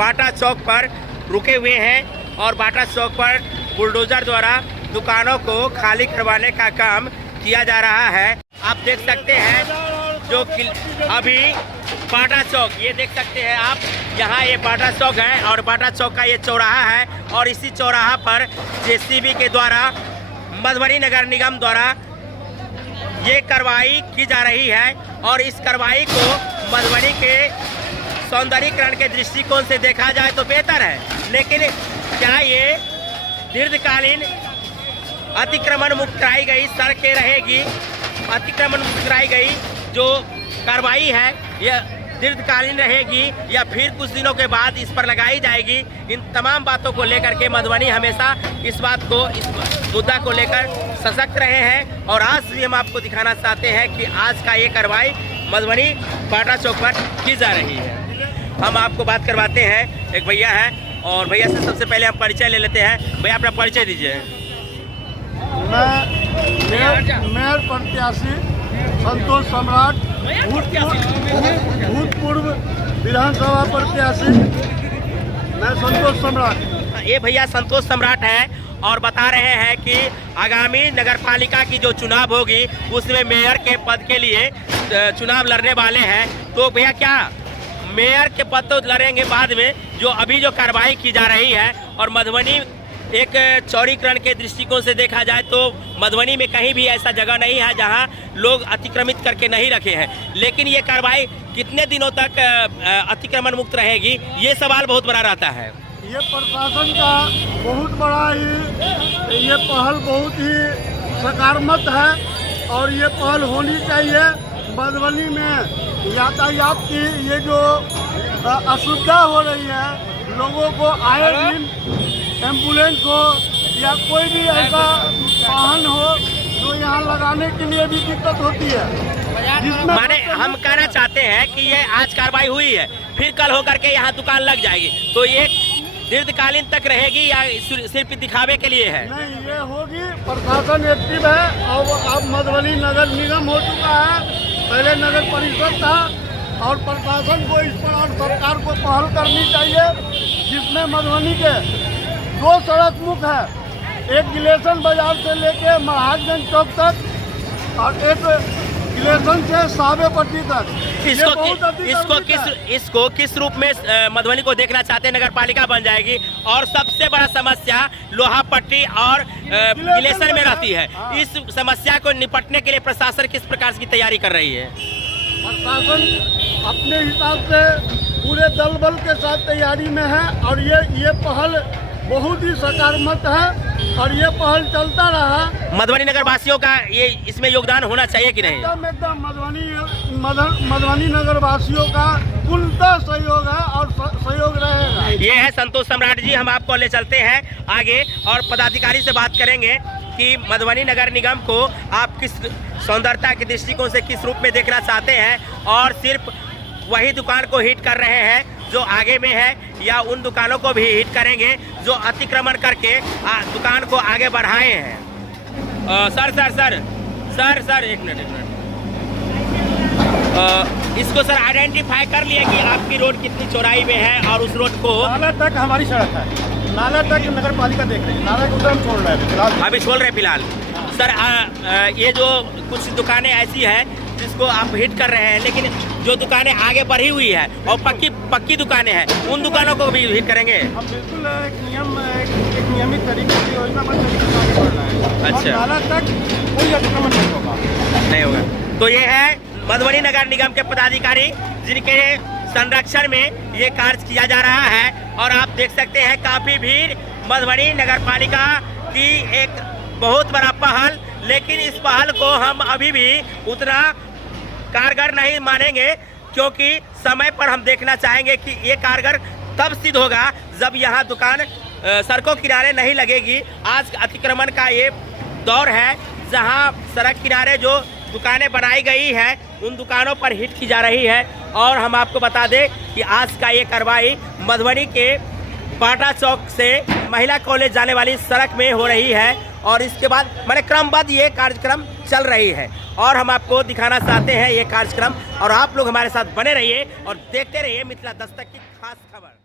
बाटा चौक पर रुके हुए हैं और बाटा चौक पर बुलडोजर द्वारा दुकानों को खाली करवाने का काम किया जा रहा है। आप देख सकते हैं जो अभी बाटा चौक, ये देख सकते हैं आप, यहाँ ये बाटा चौक है और बाटा चौक का ये चौराहा है और इसी चौराहा पर जेसीबी के द्वारा मधुबनी नगर निगम द्वारा ये कार्रवाई की जा रही है और इस कार्रवाई को मधुबनी के सौंदर्यीकरण के दृष्टिकोण से देखा जाए तो बेहतर है, लेकिन क्या ये दीर्घकालीन अतिक्रमण मुक्त कराई गई सड़कें रहेगी, अतिक्रमण मुक्त कराई गई जो कार्रवाई है यह दीर्घकालीन रहेगी या फिर कुछ दिनों के बाद इस पर लगाई जाएगी। इन तमाम बातों को लेकर के मधुबनी हमेशा इस मुद्दा को लेकर सशक्त रहे हैं और आज भी हम आपको दिखाना चाहते हैं कि आज का ये कार्रवाई मधुबनी बाटा चौक पर की जा रही है। हम आपको बात करवाते हैं, एक भैया हैं और भैया से सबसे पहले हम परिचय ले लेते हैं। भैया अपना परिचय दीजिए। मैं मेयर प्रत्याशी संतोष सम्राट, भूतपूर्व विधानसभा प्रत्याशी मैं संतोष सम्राट। ये भैया संतोष सम्राट है और बता रहे हैं कि आगामी नगर पालिका की जो चुनाव होगी उसमें मेयर के पद के लिए चुनाव लड़ने वाले हैं। तो भैया क्या मेयर के पद तो लड़ेंगे बाद में, जो अभी जो कार्रवाई की जा रही है और मधुबनी एक चौड़ीकरण के दृष्टिकोण से देखा जाए तो मधुबनी में कहीं भी ऐसा जगह नहीं है जहां लोग अतिक्रमित करके नहीं रखे हैं, लेकिन ये कार्रवाई कितने दिनों तक अतिक्रमण मुक्त रहेगी ये सवाल बहुत बड़ा रहता है। ये प्रशासन का बहुत बड़ा ही ये पहल बहुत ही सकारात्मक है और ये पहल होनी चाहिए। मधुबनी में यातायात की ये जो असुविधा हो रही है, लोगों को आए दिन एम्बुलेंस हो या कोई भी ऐसा वाहन हो तो यहाँ लगाने के लिए भी दिक्कत होती है। माने हम कहना चाहते हैं कि ये आज कार्रवाई हुई है, फिर कल होकर के यहाँ दुकान लग जाएगी, तो ये दीर्घकालीन तक रहेगी या सिर्फ दिखावे के लिए है? नहीं, ये होगी। प्रशासन एक्टिव है और अब मधुबनी नगर निगम हो चुका है, पहले नगर परिषद था और प्रशासन को इस पर और सरकार को पहल करनी चाहिए, जिसमें मधुबनी के 2 सड़क मुख है, एक गिलेशन बाजार से लेके महाराजगंज चौक तक और एक गिलेशन से सावे पट्टी तक। इसको किस रूप में मधुबनी को देखना चाहते हैं? नगर पालिका बन जाएगी और सबसे बड़ा समस्या लोहा पट्टी और गिलेशन में रहती है। इस समस्या को निपटने के लिए प्रशासन किस प्रकार की तैयारी कर रही है? प्रशासन अपने हिसाब से पूरे दल बल के साथ तैयारी में है और ये पहल बहुत ही सकारात्मक है और ये पहल चलता रहा। मधुबनी नगर वासियों का ये इसमें योगदान होना चाहिए कि नहीं? एकदम मधुबनी नगर वासियों का पूर्णतः सहयोग है और सहयोग रहेगा। ये है संतोष सम्राट जी। हम आपको ले चलते हैं आगे और पदाधिकारी से बात करेंगे कि मधुबनी नगर निगम को आप किस सौंदर्यता के दृष्टिकोण से किस रूप में देखना चाहते हैं और सिर्फ वही दुकान को हिट कर रहे हैं जो आगे में है या उन दुकानों को भी हिट करेंगे जो अतिक्रमण करके दुकान को आगे बढ़ाए हैं? सर एक मिनट इसको सर आइडेंटिफाई कर लिए कि आपकी रोड कितनी चौड़ाई में है और उस रोड को नाला तक हमारी सड़क है, नाला तक नगर पालिका देख रही है, नाला को उधर हम छोड़ रहे हैं फिलहाल। अभी छोड़ रहे फिलहाल। सर ये जो कुछ दुकानें ऐसी हैं जिसको आप हिट कर रहे हैं, लेकिन जो दुकानें आगे बढ़ी हुई है और पक्की दुकानें हैं उन दुकानों को भी हिट करेंगे? हम बिल्कुल एक नियमित तरीके से योजना बन है। अच्छा, नाला तक कोई अतिक्रमण नहीं होगा। तो ये है मधुबनी नगर निगम के पदाधिकारी जिनके संरक्षण में ये कार्य किया जा रहा है और आप देख सकते हैं काफी भीड़ मधुबनी नगर पालिका की एक बहुत बड़ा पहल, लेकिन इस पहल को हम अभी भी उतना कारगर नहीं मानेंगे क्योंकि समय पर हम देखना चाहेंगे कि ये कारगर तब सिद्ध होगा जब यहाँ दुकान सड़कों किनारे नहीं लगेगी। आज अतिक्रमण का ये दौर है जहाँ सड़क किनारे जो दुकानें बनाई गई है उन दुकानों पर हिट की जा रही है। और हम आपको बता दें कि आज का ये कार्रवाई मधुबनी के बाटा चौक से महिला कॉलेज जाने वाली सड़क में हो रही है और इसके बाद मैंने क्रमबद्ध ये कार्यक्रम चल रही है और हम आपको दिखाना चाहते हैं ये कार्यक्रम और आप लोग हमारे साथ बने रहिए और देखते रहिए मिथिला दस्तक की खास खबर।